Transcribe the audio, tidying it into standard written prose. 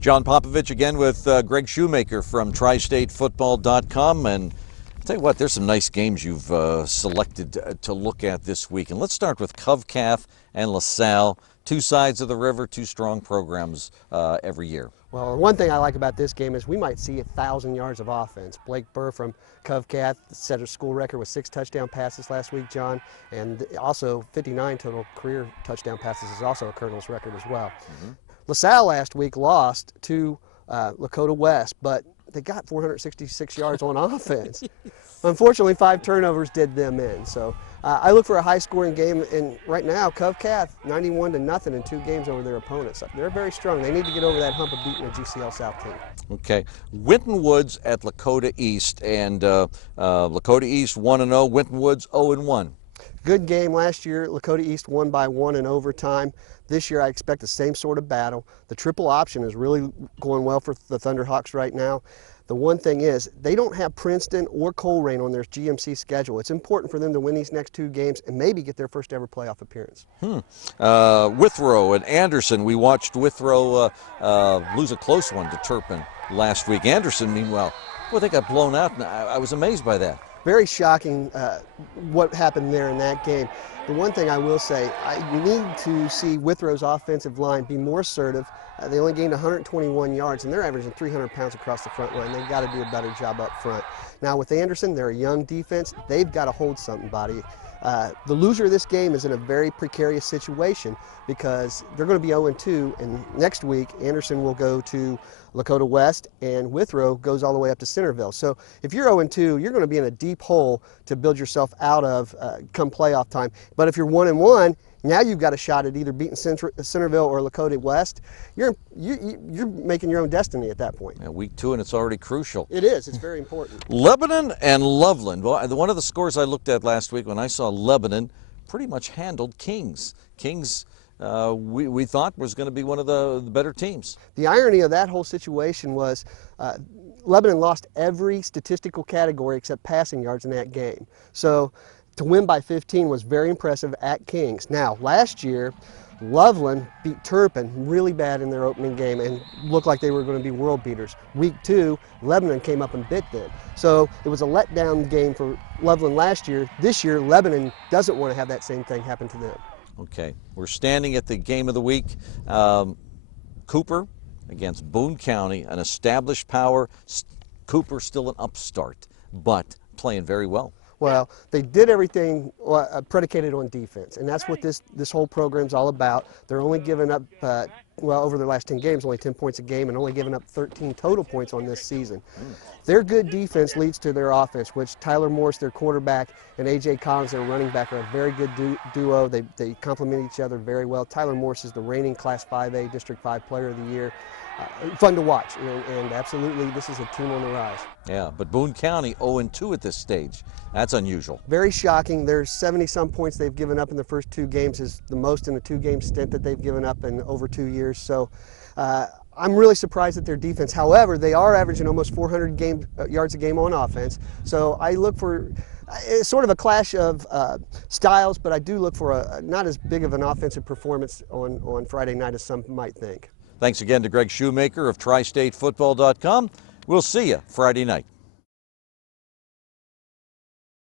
John Popovich again with Greg Shoemaker from TriStateFootball.com. And I'll tell you what, there's some nice games you've selected to look at this week. And let's start with Covcath and LaSalle. Two sides of the river, two strong programs every year. Well, one thing I like about this game is we might see 1,000 yards of offense. Blake Burr from Covcath set a school record with 6 touchdown passes last week, John, and also 59 total career touchdown passes is also a Colonel's record as well. LaSalle last week lost to Lakota West, but they got 466 yards on offense. Unfortunately, 5 turnovers did them in. So I look for a high-scoring game, and right now, Covcath 91-0 in 2 games over their opponents. They're very strong. They need to get over that hump of beating a GCL South team. Okay, Winton Woods at Lakota East, and Lakota East 1-0, Winton Woods 0-1. Good game last year. Lakota East won by 1 in overtime. This year I expect the same sort of battle. The triple option is really going well for the Thunderhawks right now. The one thing is they don't have Princeton or Colerain on their GMC schedule. It's important for them to win these next 2 games and maybe get their first ever playoff appearance. Withrow and Anderson. We watched Withrow lose a close one to Turpin last week. Anderson, meanwhile, well, they got blown out, and I was amazed by that. Very shocking what happened there in that game. The one thing I will say, I need to see Withrow's offensive line be more assertive. They only gained 121 yards, and they're averaging 300 pounds across the front line. They've got to do a better job up front. Now with Anderson, they're a young defense. They've got to hold somebody. The loser of this game is in a very precarious situation because they're going to be 0-2, and next week Anderson will go to Lakota West and Withrow goes all the way up to Centerville. So if you're 0-2, you're going to be in a deep hole to build yourself out of come playoff time. But if you're 1-1, now you've got a shot at either beating Centerville or Lakota West. You're making your own destiny at that point. Yeah, week 2, and it's already crucial. It is. It's very important. Lebanon and Loveland. Well, one of the scores I looked at last week when I saw Lebanon pretty much handled Kings. Kings, we thought was going to be one of the better teams. The irony of that whole situation was Lebanon lost every statistical category except passing yards in that game. So to win by 15 was very impressive at Kings. Now, last year, Loveland beat Turpin really bad in their opening game and looked like they were going to be world beaters. Week 2, Lebanon came up and bit them. So it was a letdown game for Loveland last year. This year, Lebanon doesn't want to have that same thing happen to them. Okay, we're standing at the game of the week. Cooper against Boone County, an established power. Cooper still an upstart, but playing very well. Well, they did everything predicated on defense, and that's what this whole program's all about. They're only giving up, well, over their last 10 games, only 10 points a game, and only giving up 13 total points on this season. Their good defense leads to their offense, which Tyler Morse, their quarterback, and A.J. Collins, their running back, are a very good duo. They complement each other very well. Tyler Morse is the reigning Class 5A District 5 Player of the Year. Fun to watch, and absolutely this is a team on the rise. Yeah, but Boone County 0-2 at this stage. That's unusual. Very shocking. There's 70-some points they've given up in the first 2 games, is the most in a 2-game stint that they've given up in over 2 years. So I'm really surprised at their defense. However, they are averaging almost 400 yards a game on offense. So I look for it's sort of a clash of styles, but I do look for not as big of an offensive performance on Friday night as some might think. Thanks again to Greg Shoemaker of TriStateFootball.com. We'll see you Friday night.